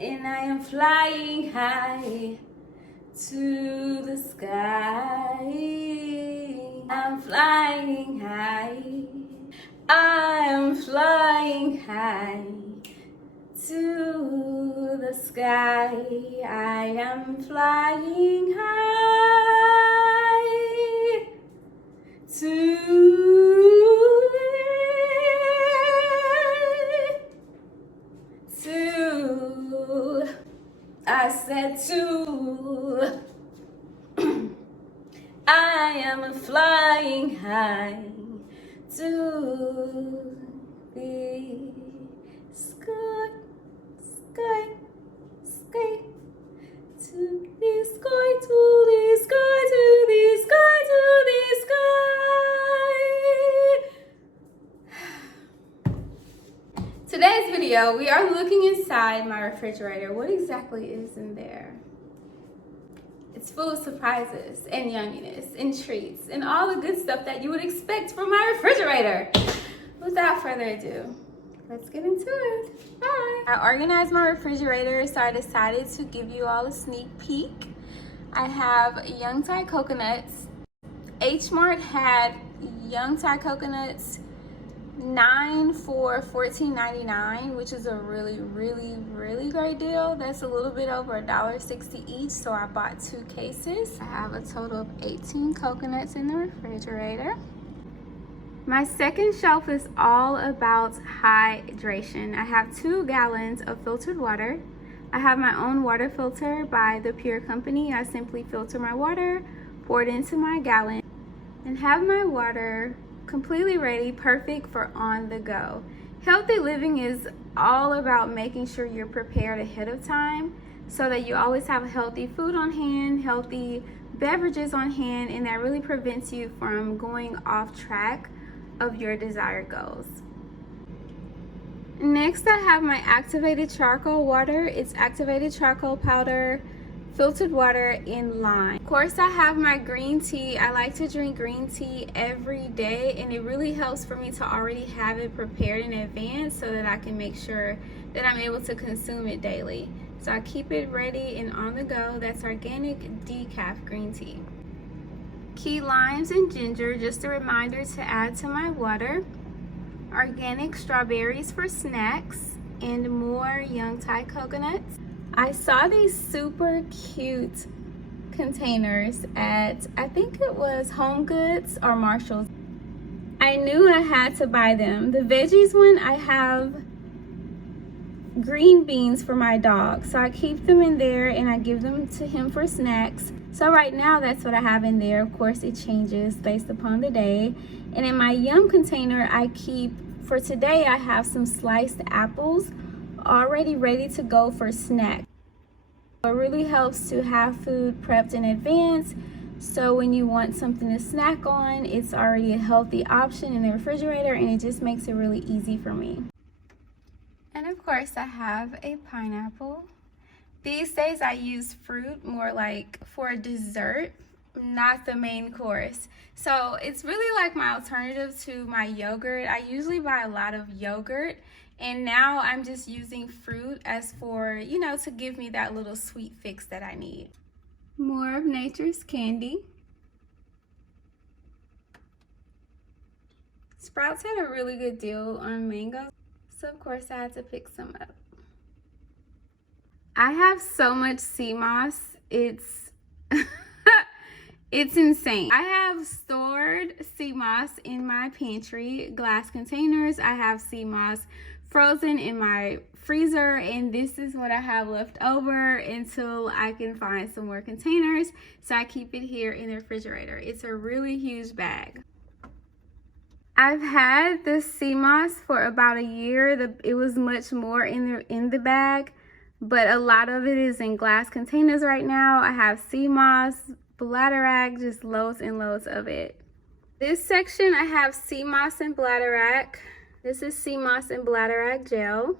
and I am flying high to the sky. I'm flying high. I'm flying high to the sky. I am flying high to I said to I am flying high to the sky, sky, sky, to the sky, to the sky, to the sky, to the sky. Today's video, we are looking inside my refrigerator. What exactly is in there? It's full of surprises and yumminess and treats and all the good stuff that you would expect from my refrigerator. Without further ado, let's get into it. Bye. I organized my refrigerator, so I decided to give you all a sneak peek. I have Young Thai coconuts. H Mart had Young Thai coconuts 9 for $14.99, which is a really great deal. That's a little bit over $1.60 each, so I bought 2 cases. I have a total of 18 coconuts in the refrigerator. My second shelf is all about hydration. I have 2 gallons of filtered water. I have my own water filter by the Pure Company. I simply filter my water, pour it into my gallon, and have my water completely ready, perfect for on the go. Healthy living is all about making sure you're prepared ahead of time so that you always have healthy food on hand, healthy beverages on hand, and that really prevents you from going off track of your desired goals. Next, I have my activated charcoal water. It's activated charcoal powder, filtered water in lime. Of course, I have my green tea. I like to drink green tea every day, and it really helps for me to already have it prepared in advance so that I can make sure that I'm able to consume it daily. So I keep it ready and on the go. That's organic decaf green tea. Key limes and ginger, just a reminder to add to my water. Organic strawberries for snacks, and more Young Thai coconuts. I saw these super cute containers at, I think it was Home Goods or Marshall's. I knew I had to buy them. The veggies one, I have green beans for my dog, so I keep them in there and I give them to him for snacks. So right now that's what I have in there. Of course, it changes based upon the day. And in my yum container, I keep, for today, I have some sliced apples already ready to go for snack. It really helps to have food prepped in advance, so when you want something to snack on, it's already a healthy option in the refrigerator, and it just makes it really easy for me. And of course, I have a pineapple. These days I use fruit more like for a dessert, not the main course. So it's really like my alternative to my yogurt. I usually buy a lot of yogurt, and now I'm just using fruit as for, you know, to give me that little sweet fix that I need. More of nature's candy. Sprouts had a really good deal on mangoes, so of course I had to pick some up. I have so much sea moss, it's it's insane. I have stored sea moss in my pantry, glass containers. I have sea moss frozen in my freezer, and this is what I have left over until I can find some more containers. So I keep it here in the refrigerator. It's a really huge bag. I've had the sea moss for about a year. It was much more in the bag, but a lot of it is in glass containers right now. I have sea moss, bladderwrack, just loads and loads of it. This section I have sea moss and bladderwrack. This is sea moss and bladderwrack gel.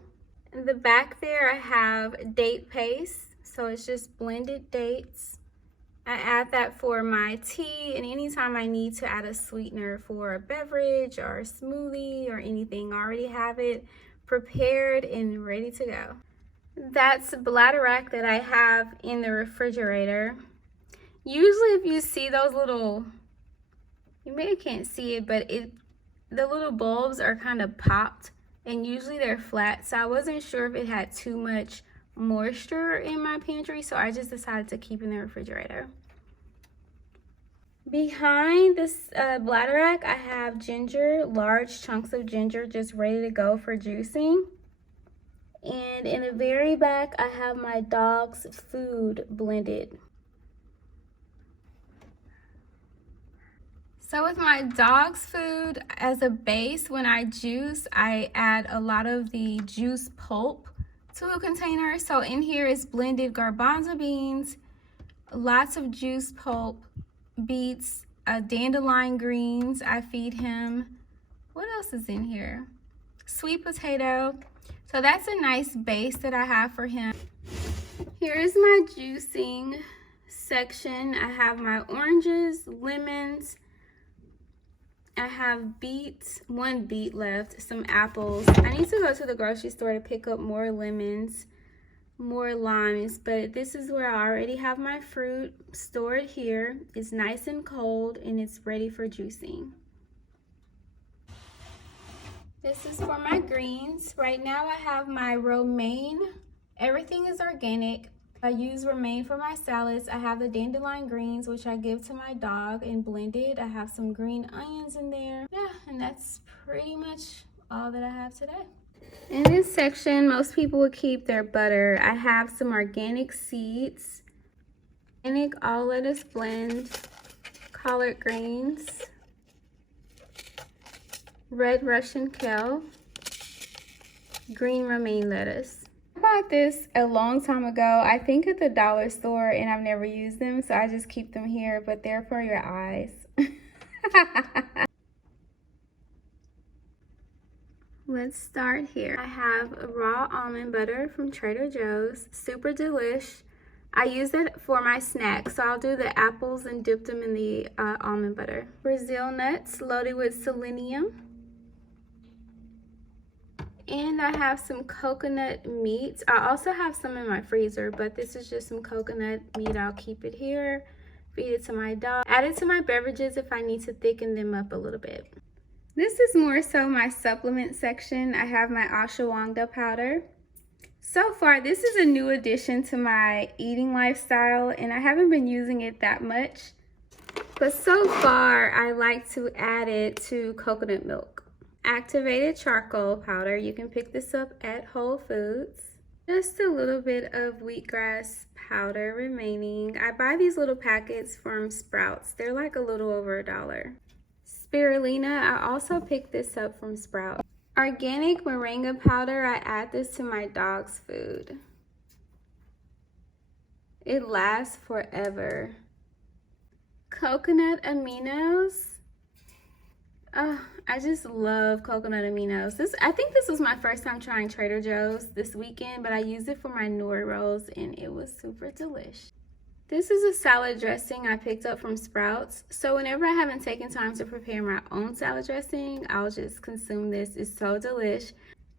In the back there I have date paste, so it's just blended dates. I add that for my tea, and anytime I need to add a sweetener for a beverage or a smoothie or anything, I already have it prepared and ready to go. That's bladderwrack that I have in the refrigerator. Usually if you see those little, you maybe can't see it, but the little bulbs are kind of popped, and usually they're flat, so I wasn't sure if it had too much moisture in my pantry, so I just decided to keep it in the refrigerator. Behind this bladderwrack, I have ginger, large chunks of ginger just ready to go for juicing. And in the very back, I have my dog's food blended. So with my dog's food as a base, when I juice, I add a lot of the juice pulp to a container. So in here is blended garbanzo beans, lots of juice pulp, beets, dandelion greens I feed him. What else is in here? Sweet potato. So that's a nice base that I have for him. Here is my juicing section. I have my oranges, lemons, I have beets, one beet left, some apples. I need to go to the grocery store to pick up more lemons, more limes, but this is where I already have my fruit stored here. It's nice and cold and it's ready for juicing. This is for my greens. Right now I have my romaine. Everything is organic. I use romaine for my salads. I have the dandelion greens, which I give to my dog and blended. I have some green onions in there. Yeah, and that's pretty much all that I have today. In this section, most people would keep their butter. I have some organic seeds, organic all lettuce blend, collard greens, red Russian kale, green romaine lettuce. I bought this a long time ago, I think at the dollar store, and I've never used them, so I just keep them here, but they're for your eyes. Let's start here. I have raw almond butter from Trader Joe's, super delish. I use it for my snacks, so I'll do the apples and dip them in the almond butter. Brazil nuts loaded with selenium. And I have some coconut meat. I also have some in my freezer, but this is just some coconut meat. I'll keep it here, feed it to my dog. Add it to my beverages if I need to thicken them up a little bit. This is more so my supplement section. I have my ashwagandha powder. So far, this is a new addition to my eating lifestyle, and I haven't been using it that much. But so far, I like to add it to coconut milk. Activated charcoal powder. You can pick this up at Whole Foods. Just a little bit of wheatgrass powder remaining. I buy these little packets from Sprouts. They're like a little over $1. Spirulina. I also picked this up from Sprouts. Organic moringa powder. I add this to my dog's food. It lasts forever. Coconut aminos. Oh, I just love coconut aminos. I think this was my first time trying Trader Joe's this weekend, but I used it for my nori rolls and it was super delish. This is a salad dressing I picked up from Sprouts. So whenever I haven't taken time to prepare my own salad dressing, I'll just consume this. It's so delish.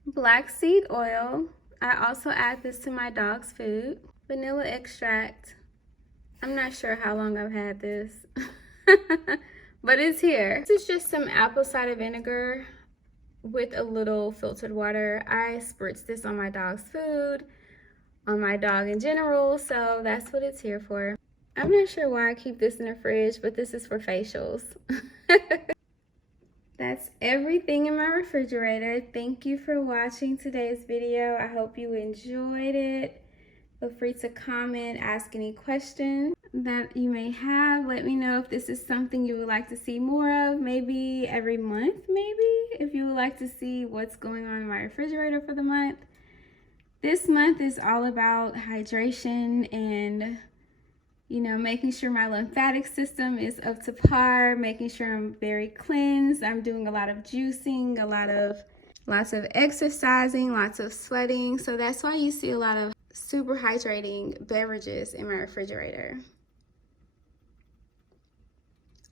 Black seed oil. I also add this to my dog's food. Vanilla extract. I'm not sure how long I've had this. But it's here. This is just some apple cider vinegar with a little filtered water. I spritz this on my dog's food, on my dog in general, so that's what it's here for. I'm not sure why I keep this in the fridge, but this is for facials. That's everything in my refrigerator. Thank you for watching today's video. I hope you enjoyed it. Feel free to comment, ask any questions that you may have. Let me know if this is something you would like to see more of, maybe every month, if you would like to see what's going on in my refrigerator for the month. This month is all about hydration and, you know, making sure my lymphatic system is up to par, making sure I'm very cleansed. I'm doing a lot of juicing, lots of exercising, lots of sweating. So that's why you see a lot of super hydrating beverages in my refrigerator.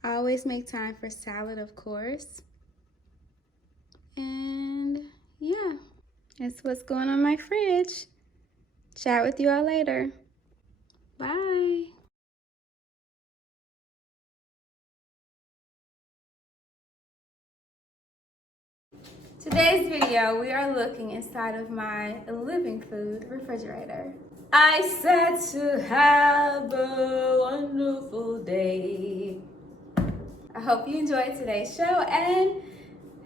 I always make time for salad, of course. And yeah, that's what's going on my fridge. Chat with you all later. Bye. Today's video, we are looking inside of my living food refrigerator. I said to have a wonderful day. I hope you enjoyed today's show and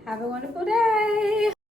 have a wonderful day.